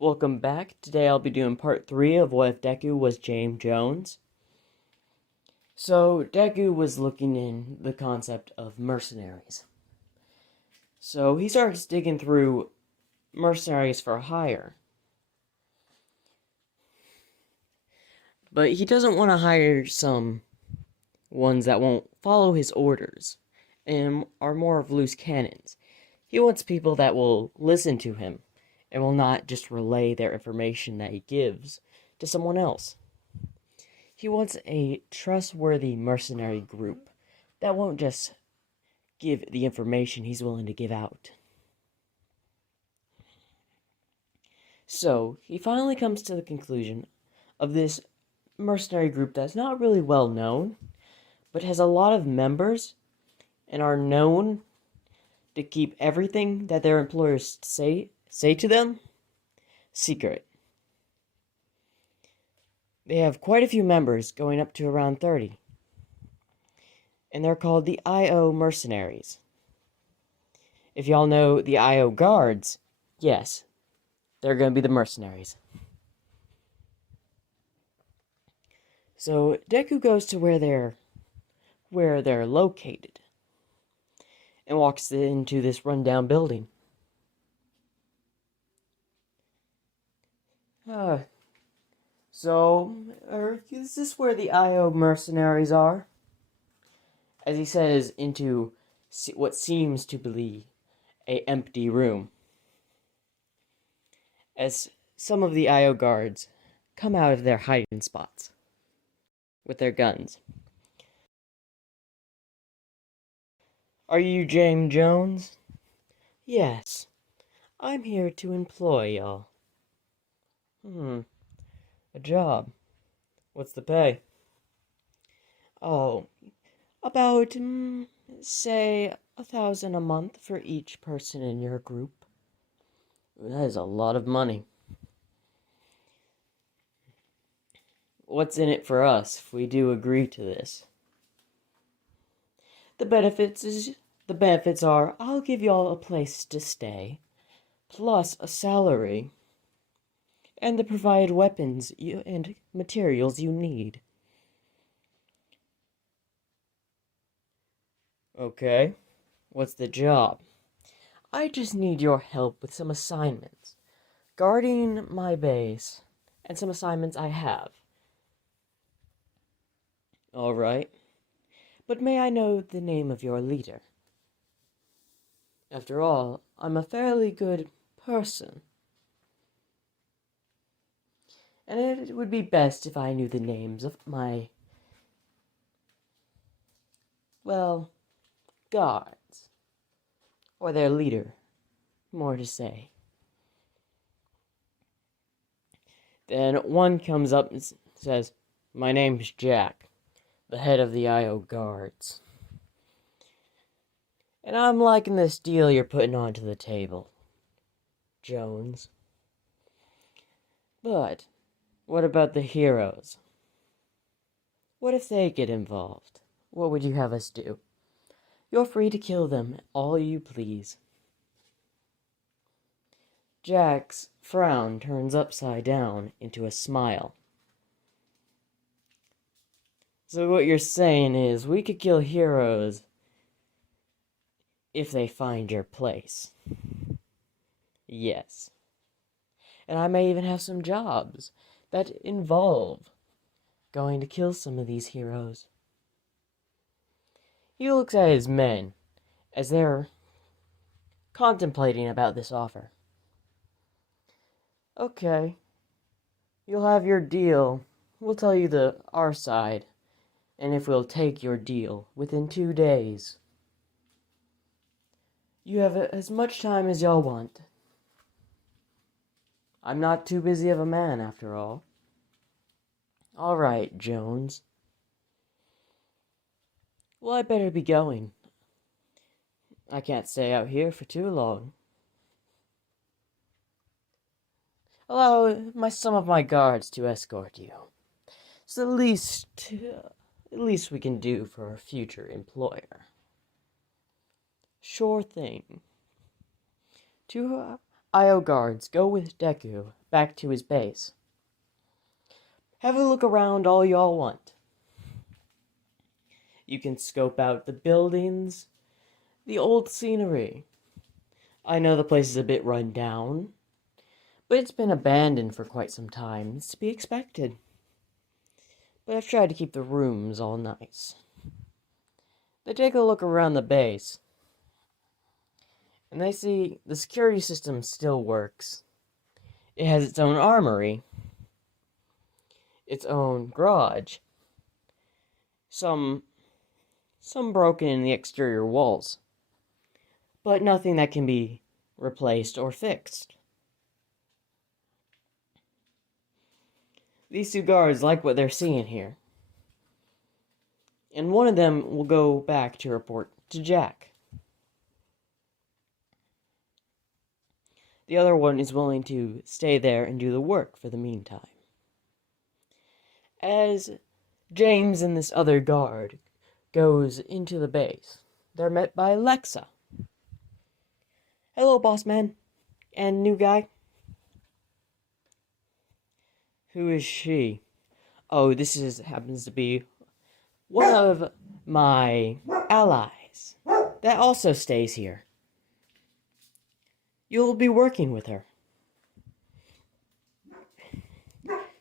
Welcome back. Today I'll be doing part 3 of What If Deku Was James Jones. So, Deku was looking in the concept of mercenaries. So, he starts digging through mercenaries for hire. But he doesn't want to hire some ones that won't follow his orders and are more of loose cannons. He wants people that will listen to him and will not just relay their information that he gives to someone else. He wants a trustworthy mercenary group that won't just give the information he's willing to give out. So, he finally comes to the conclusion of this mercenary group that's not really well known, but has a lot of members and are known to keep everything that their employers say to them secret. They have quite a few members, going up to around 30. And they're called the I.O. Mercenaries. If y'all know the I.O. Guards, yes, they're going to be the mercenaries. So Deku goes to where they're located and walks into this rundown building. Is this where the I.O. Mercenaries are? As he says into what seems to be an empty room. As some of the I.O. guards come out of their hiding spots with their guns. Are you James Jones? Yes, I'm here to employ y'all. A job. What's the pay? Oh, about, say, 1,000 a month for each person in your group. That is a lot of money. What's in it for us if we do agree to this? The benefits are I'll give y'all a place to stay, plus a salary, and the provided weapons and materials you need. Okay, what's the job? I just need your help with some assignments, guarding my base, and some assignments I have. All right. But may I know the name of your leader? After all, I'm a fairly good person. And it would be best if I knew the names of my, guards. Or their leader, more to say. Then one comes up and says, "My name's Jack, the head of the I.O. Guards. And I'm liking this deal you're putting onto the table, Jones. But what about the heroes? What if they get involved? What would you have us do? You're free to kill them all you please." Jack's frown turns upside down into a smile. So what you're saying is we could kill heroes if they find your place. Yes. And I may even have some jobs that involve going to kill some of these heroes. He looks at his men as they're contemplating about this offer. Okay, you'll have your deal. We'll tell you our side, and if we'll take your deal within 2 days. You have as much time as y'all want. I'm not too busy of a man, after all. All right, Jones. Well, I better be going. I can't stay out here for too long. Allow some of my guards to escort you. It's the least we can do for a future employer. Sure thing. IO guards go with Deku back to his base. Have a look around all y'all want. You can scope out the buildings, the old scenery. I know the place is a bit run down, but it's been abandoned for quite some time. It's to be expected. But I've tried to keep the rooms all nice. They take a look around the base, and they see the security system still works. It has its own armory, its own garage, some broken in the exterior walls, but nothing that can be replaced or fixed. These two guards like what they're seeing here, and one of them will go back to report to Jack. The other one is willing to stay there and do the work for the meantime. As James and this other guard goes into the base, they're met by Lexa. Hello, boss man. And new guy. Who is she? Oh, happens to be one of my allies that also stays here. You'll be working with her.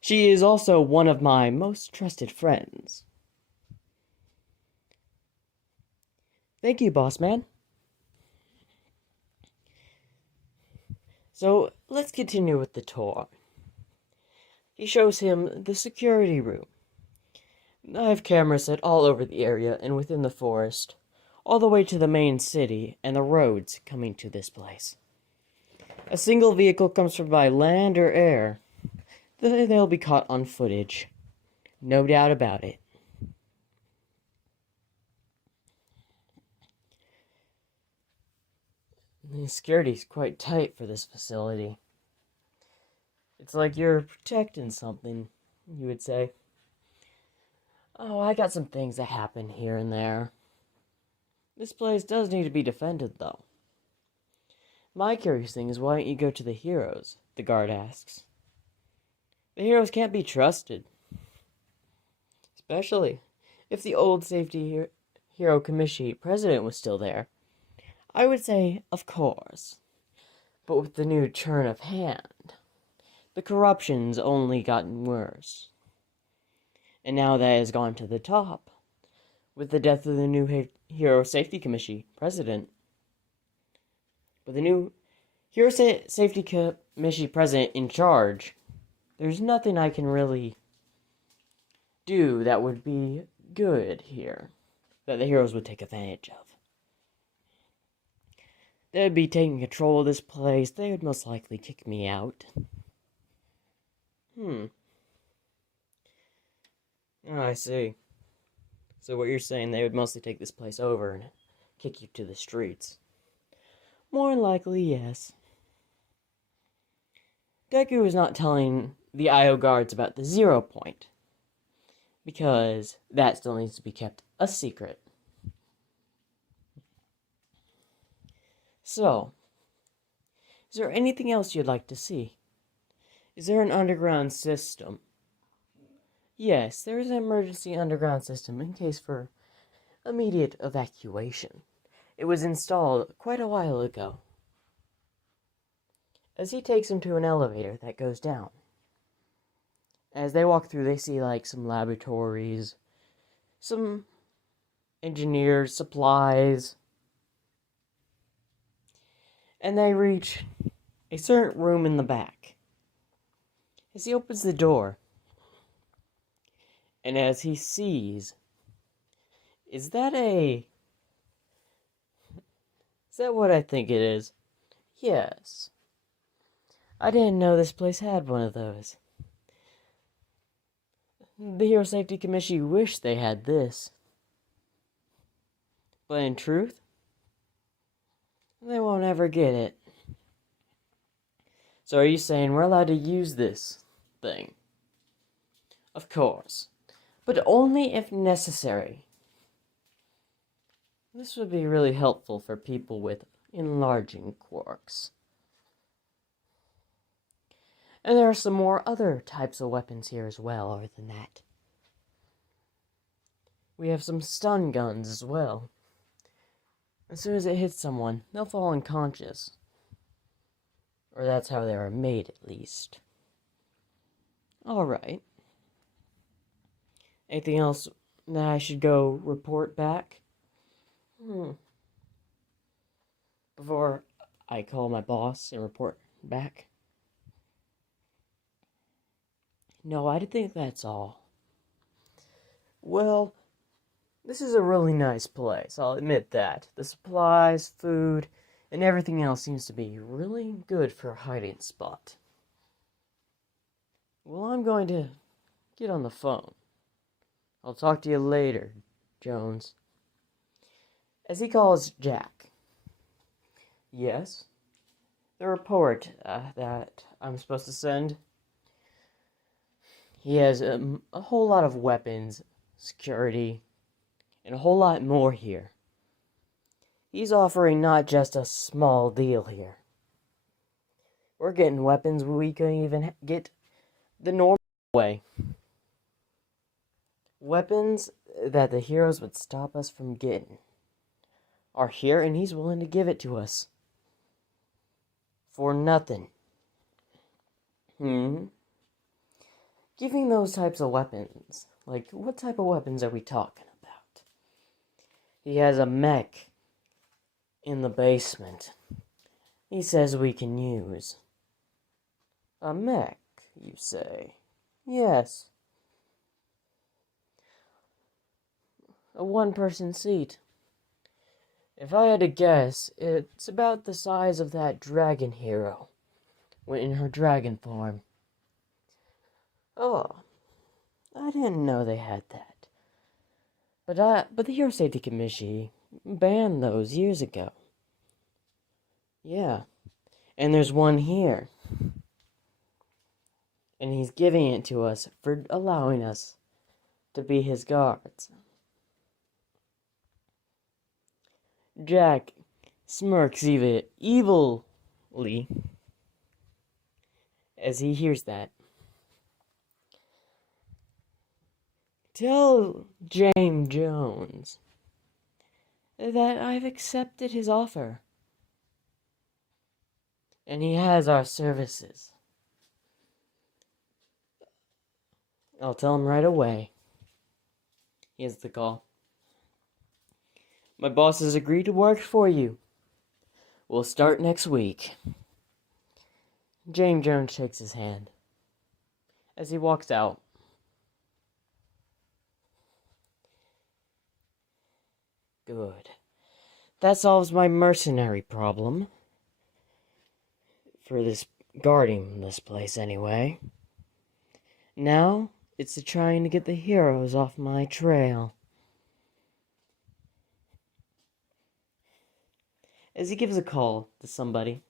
She is also one of my most trusted friends. Thank you, boss man. So, let's continue with the tour. He shows him the security room. I have cameras set all over the area and within the forest, all the way to the main city and the roads coming to this place. A single vehicle comes from by land or air, they'll be caught on footage. No doubt about it. The security's quite tight for this facility. It's like you're protecting something, you would say. Oh, I got some things that happen here and there. This place does need to be defended, though. My curious thing is, why don't you go to the heroes? The guard asks. The heroes can't be trusted. Especially if the old safety hero committee president was still there. I would say, of course. But with the new turn of hand, the corruption's only gotten worse. And now that has gone to the top, with the death of the new Hero Safety Commission president. With the new Hero Safety Commission president in charge, there's nothing I can really do that would be good here, that the heroes would take advantage of. They'd be taking control of this place. They would most likely kick me out. Oh, I see. So what you're saying, they would mostly take this place over and kick you to the streets. More than likely, yes. Deku is not telling the IO guards about the 0 point, because that still needs to be kept a secret. So, is there anything else you'd like to see? Is there an underground system? Yes, there is an emergency underground system in case for immediate evacuation. It was installed quite a while ago. As he takes him to an elevator that goes down. As they walk through, they see some laboratories, some engineers, supplies, and they reach a certain room in the back. As he opens the door, and as he sees, is that what I think it is? Yes. I didn't know this place had one of those. The Hero Safety Commission wished they had this. But in truth, they won't ever get it. So are you saying we're allowed to use this thing? Of course. But only if necessary. This would be really helpful for people with enlarging quirks. And there are some more other types of weapons here as well, other than that. We have some stun guns as well. As soon as it hits someone, they'll fall unconscious. Or that's how they are made, at least. Alright. Anything else that I should go report back? Before I call my boss and report back? No, I think that's all. Well, this is a really nice place, I'll admit that. The supplies, food, and everything else seems to be really good for a hiding spot. Well, I'm going to get on the phone. I'll talk to you later, Jones. As he calls Jack. Yes? The report that I'm supposed to send. He has a whole lot of weapons, security, and a whole lot more here. He's offering not just a small deal here. We're getting weapons we couldn't even get the normal way. Weapons that the heroes would stop us from getting are here, and he's willing to give it to us. For nothing. Giving those types of weapons. Like, what type of weapons are we talking about? He has a mech in the basement. He says we can use. A mech, you say? Yes. A one-person seat. If I had to guess, it's about the size of that dragon hero when in her dragon form. Oh, I didn't know they had that. But the Hero Safety Commission banned those years ago. Yeah, and there's one here. And he's giving it to us for allowing us to be his guards. Jack smirks evilly as he hears that. Tell James Jones that I've accepted his offer. And he has our services. I'll tell him right away. Here's the call. My boss has agreed to work for you. We'll start next week. James Jones shakes his hand as he walks out. Good. That solves my mercenary problem. For this guarding this place anyway. Now, it's trying to get the heroes off my trail. As he gives a call to somebody.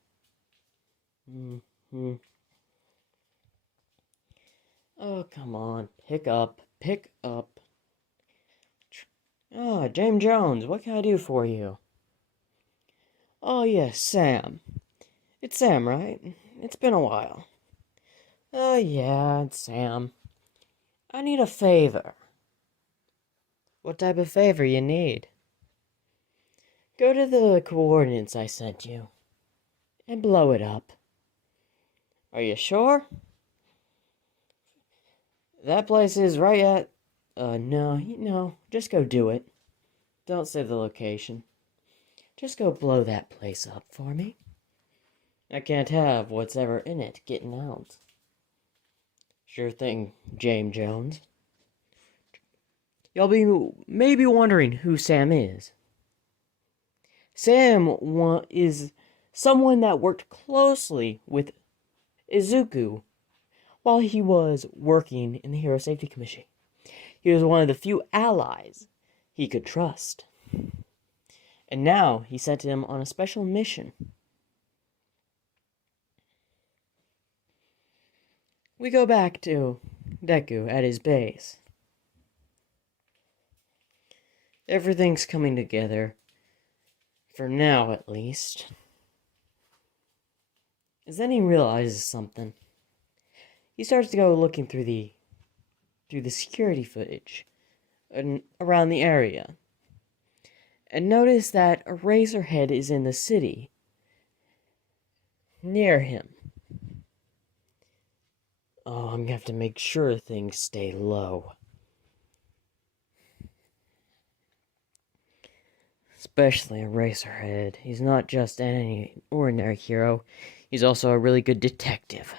Oh, come on. Pick up. Ah, James Jones, what can I do for you? Oh, yes, Sam. It's Sam, right? It's been a while. Oh, yeah, it's Sam. I need a favor. What type of favor you need? Go to the coordinates I sent you and blow it up. Are you sure? That place is right at... No, just go do it. Don't say the location. Just go blow that place up for me. I can't have what's ever in it getting out. Sure thing, James Jones. Y'all be maybe wondering who Sam is. Sam is someone that worked closely with Izuku while he was working in the Hero Safety Commission. He was one of the few allies he could trust. And now he sent him on a special mission. We go back to Deku at his base. Everything's coming together. For now, at least. As then he realizes something. he starts to go looking through the security footage around the area, and notice that Eraserhead is in the city near him. Oh, I'm gonna have to make sure things stay low. Especially Eraserhead. He's not just any ordinary hero, he's also a really good detective.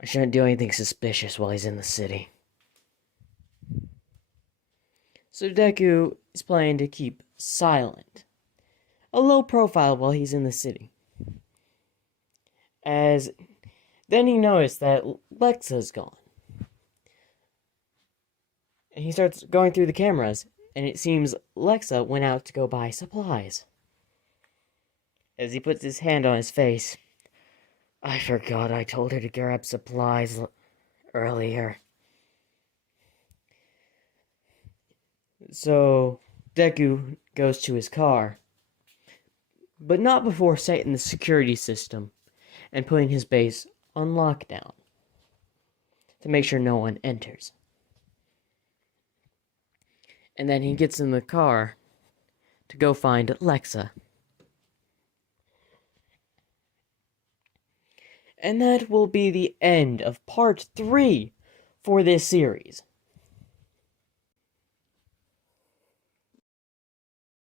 I shouldn't do anything suspicious while he's in the city. So Deku is planning to keep silent, a low profile while he's in the city. As then he noticed that Lexa's gone. And he starts going through the cameras, and it seems Lexa went out to go buy supplies. As he puts his hand on his face, I forgot I told her to grab supplies earlier. So Deku goes to his car, but not before setting the security system and putting his base on lockdown to make sure no one enters. And then he gets in the car to go find Lexa. And that will be the end of part 3 for this series.